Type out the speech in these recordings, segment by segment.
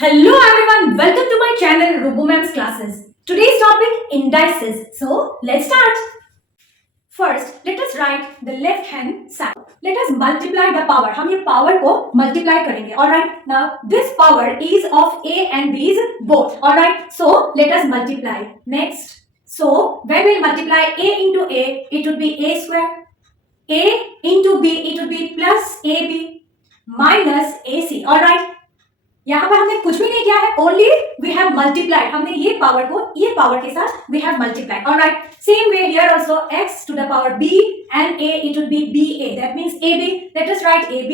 Hello everyone, welcome to my channel Rubu Ma'am's classes. Today's topic indices. So let's start. First, let us write the left hand side. Let us multiply the power. हम ये power को multiply करेंगे. Alright. Now this power is of A and B's both. Alright. So let us multiply. Next. So when we multiply A into A, it would be A square. A into B, it would be plus AB minus AC. Alright. यहाँ पर हमने कुछ भी नहीं किया है, only we have multiplied. हमने ये पावर को ये पावर के साथ we have multiplied. Alright, same way here also x to the power b and a, it would be ba, that means ab. Let us write ab,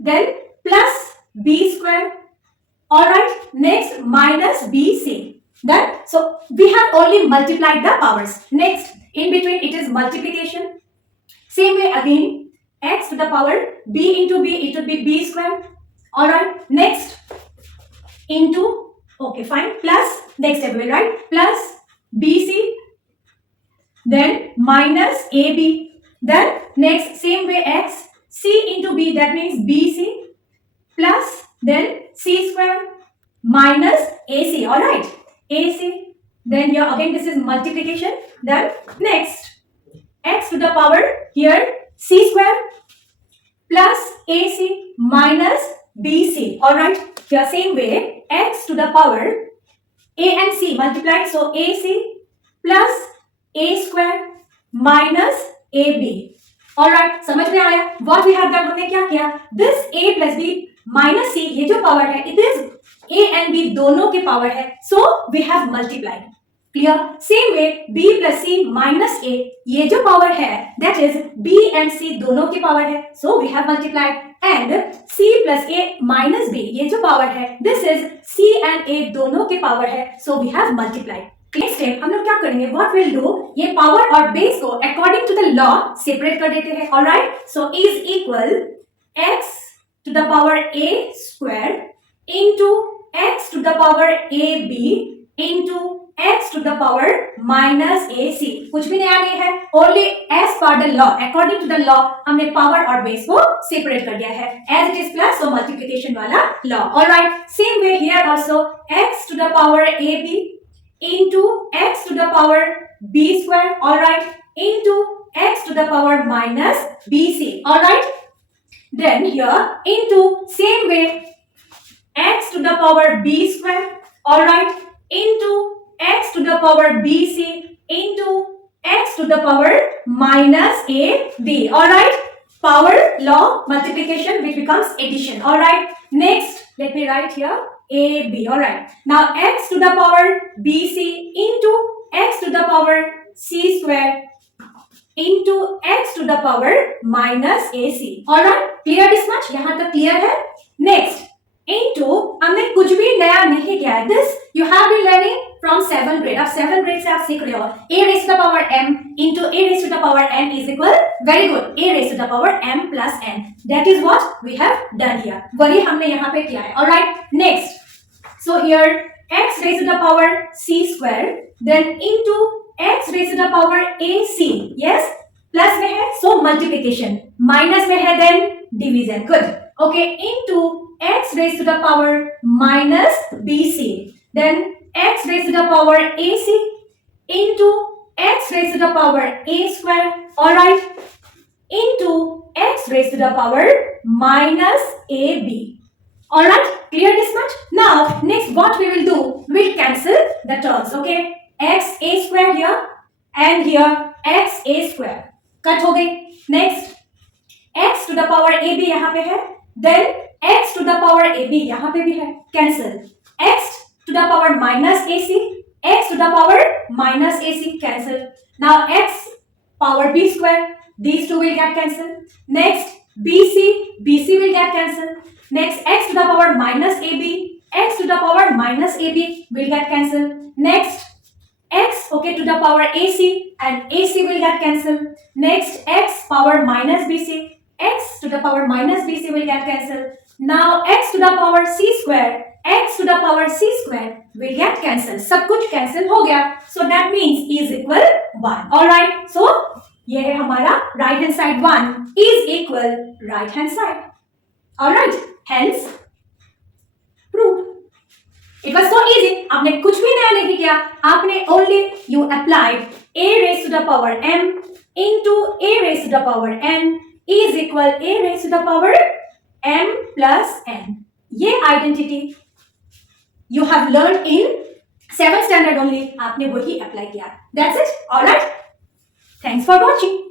then plus b square. Alright, next minus bc. Then so we have only multiplied the powers. Next, in between it is multiplication. Same way again, x to the power b into b, it would be b square. Alright, next into, okay fine, plus, next step we will write plus bc, then minus ab, then next same way x, c into b, that means bc, plus then c square minus ac. Alright, ac, then here again this is multiplication. Then next x to the power here c square plus ac minus bc. Alright, here same way x to the power a and c multiplied, so ac plus a square minus ab. Alright, समझ में आया? What we have done, हमने क्या किया? This a plus b minus c, ये जो power है, it is a and b दोनों के power है, so we have multiplied. Clear? Same way b plus c minus a, ये जो power है that is b and c दोनों की power है, so we have multiplied. And c plus a minus b, ये जो power है this is c and a दोनों के power है, so we have multiplied. Next step हम लोग क्या करेंगे, व्हाट विल डू, ये पावर और बेस को according to the law separate कर देते हैं. Alright, so is equal x to the power a square into x to the power ab into x to the power minus ac. कुछ भी नया नहीं है, ओनली एज पर the law, according to the law हमने power और base को separate कर दिया है. As it is plus, so multiplication वाला law. Alright, same way here also x to the power ab into x to the power b square. Alright, into x to the power minus bc. Alright, then here into same way x to the power b square. Alright, into x to the power bc into x to the power minus ab. Alright, power law multiplication which becomes addition. Alright, next let me write here ab. Alright, now x to the power bc into x to the power c square into x to the power minus ac. Alright, clear this much? यहाँ तक clear है? Next into, हमने कुछ भी नया नहीं किया है. This you have been learning from 7th grade. आप 7th grade से आप सीख रहे हो. A raised to the power m into A raised to the power n is equal, very good, A raised to the power m plus n. That is what we have done here. वही हमने यहाँ पे किया है. Alright, next. So here x raised to the power c square, then into x raised to the power ac. Yes, plus में है, so multiplication. Minus में है, then division. Good. Okay, into x raised to the power minus bc, then x raised to the power ac into x raised to the power a square. Alright, into x raised to the power minus ab. Alright, clear this much? Now next what we will do, we'll cancel the terms. Okay, x a square here and here x a square cut हो गई. Next x to the power ab यहाँ पे है, then x to the power ab यहाँ पे भी है, cancel. x to the power minus ac, x to the power minus ac, cancel. Now x power b square, these two will get cancelled. Next bc will get cancelled. Next x to the power minus ab, x to the power minus ab will get cancelled. Next x, okay, to the power ac and ac will get cancelled. Next x power minus bc, x to the power minus bc will get cancelled. Now x to the power c square, x to the power c square will get cancelled. सब कुछ cancel हो गया, so that means is equal 1. Alright, so ये है हमारा right hand side 1 is equal right hand side. Alright, hence आपने कुछ भी नया नहीं किया, आपने only you applied a raised to the power m into a raised to the power n is equal a raised to the power m plus n. ये identity you have learned in 7th standard only, आपने वही apply किया. That's it. All right. Thanks for watching.